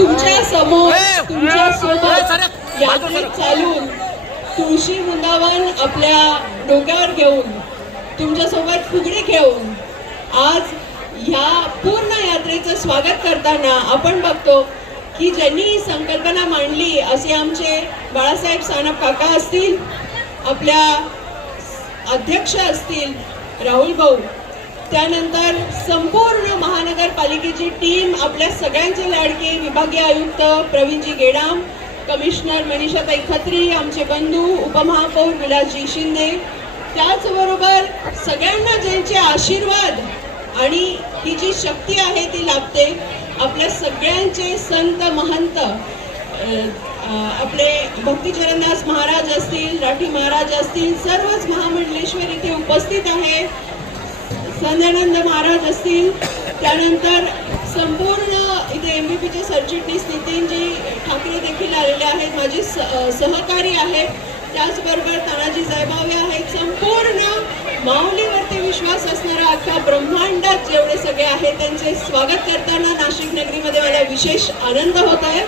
तुमच्या समोर तुमच्या सोबत यात्रेत चालून तुळशी वृंदावन आपल्या डोक्यावर घेऊन तुमच्यासोबत फुगडी घेऊन आज ह्या पूर्ण यात्रेचं स्वागत करताना आपण बघतो की ज्यांनी ही संकल्पना मांडली असे आमचे बाळासाहेब सानप काका असतील, आपल्या अध्यक्ष असतील राहुल भाऊ, त्यानंतर संपूर्ण महानगरपालिकेची टीम, आपल्या सगळ्यांचे लाडके विभागीय आयुक्त प्रवीणजी गेडाम, कमिशनर मनीषाताई खत्री, आमचे बंधू उपमहापौर विलासजी शिंदे, त्याचबरोबर सगळ्यांना ज्यांचे आशीर्वाद आणि ही जी शक्ती आहे ती लाभते, आपल्या सगळ्यांचे संत महंत आपले भक्तिचरणदास महाराज असतील, राठी महाराज असतील, सर्वच महामंडलेश्वर इथे उपस्थित आहे, संध्यानंद महाराज असतील, त्यानंतर संपूर्ण इथे MVPचे सरचिटणीस नितीनजी ठाकरे देखील आलेले आहेत, माझे सहकारी आहेत, त्याचबरोबर तानाजी जयभावे आहेत, संपूर्ण माऊलीवरती विश्वास असणारा अख्खा ब्रह्मांडात जेवढे सगळे आहेत त्यांचे स्वागत करताना नाशिक नगरीमध्ये मला विशेष आनंद होत आहे.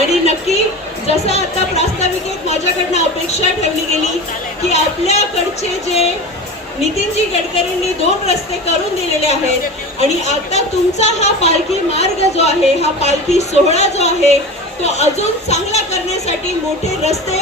आणि नक्की जसं आता प्रास्ताविकेत माझ्याकडनं अपेक्षा ठेवली गेली की आपल्याकडचे जे नितीनजी गडकरींनी 2 रस्ते करून दिलेले आहेत आणि आता तुमचा हा पालखी मार्ग जो आहे, हा पालखी सोहळा जो आहे तो अजून चांगला करण्यासाठी मोठे रस्ते,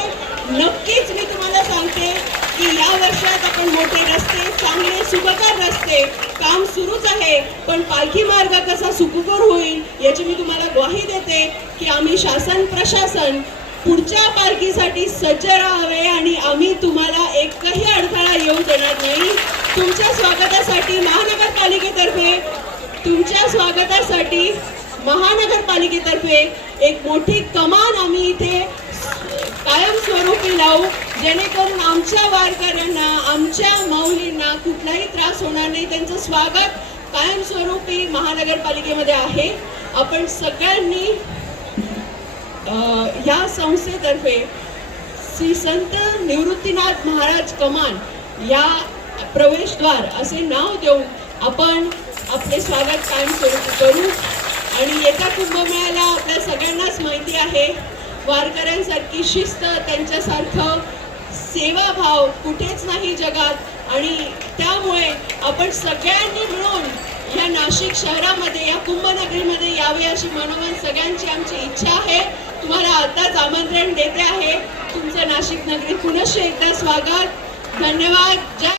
नक्कीच मी तुम्हाला सांगते की या वर्षात आपण मोठे रस्ते, चांगले सुखकर रस्ते, काम सुरूच आहे, पण पालखी मार्ग कसा सुखकर होईल याची मी तुम्हाला ग्वाही देते की आम्ही शासन प्रशासन पुढच्या पालखीसाठी सज्ज राहावे आणि आम्ही तुम्हाला एकही अडथळा येऊ देणार नाही. तुमच्या स्वागतासाठी महानगरपालिकेतर्फे एक मोठी कमान आम्ही इथे कायमस्वरूपी लावू, जेणेकरून आमच्या वारकऱ्यांना, आमच्या माऊलींना कुठलाही त्रास होणार नाही. त्यांचं स्वागत कायमस्वरूपी महानगरपालिकेमध्ये आहे. आपण सगळ्यांनी या संस्थेतर्फे श्री संत निवृत्तीनाथ महाराज कमान या प्रवेशद्वार असे नाव देऊन आपण आपले स्वागत कायमस्वरूपी करू. आणि येत्या कुंभमेळ्याला आपल्या सगळ्यांनाच माहिती आहे, वारकऱ्यांसारखी शिस्त, त्यांच्यासारखं सेवाभाव कुठेच नाही जगात. आणि त्यामुळे आपण सगळ्यांनी मिळून या नाशिक शहरामध्ये, या कुंभनगरीमध्ये यावे अशी मनोमन सगळ्यांची आमची इच्छा आहे. तुम्हाला आताच आमंत्रण देते आहे. तुमचं नाशिक नगरी पुनश्च एकदा स्वागत. धन्यवाद. जय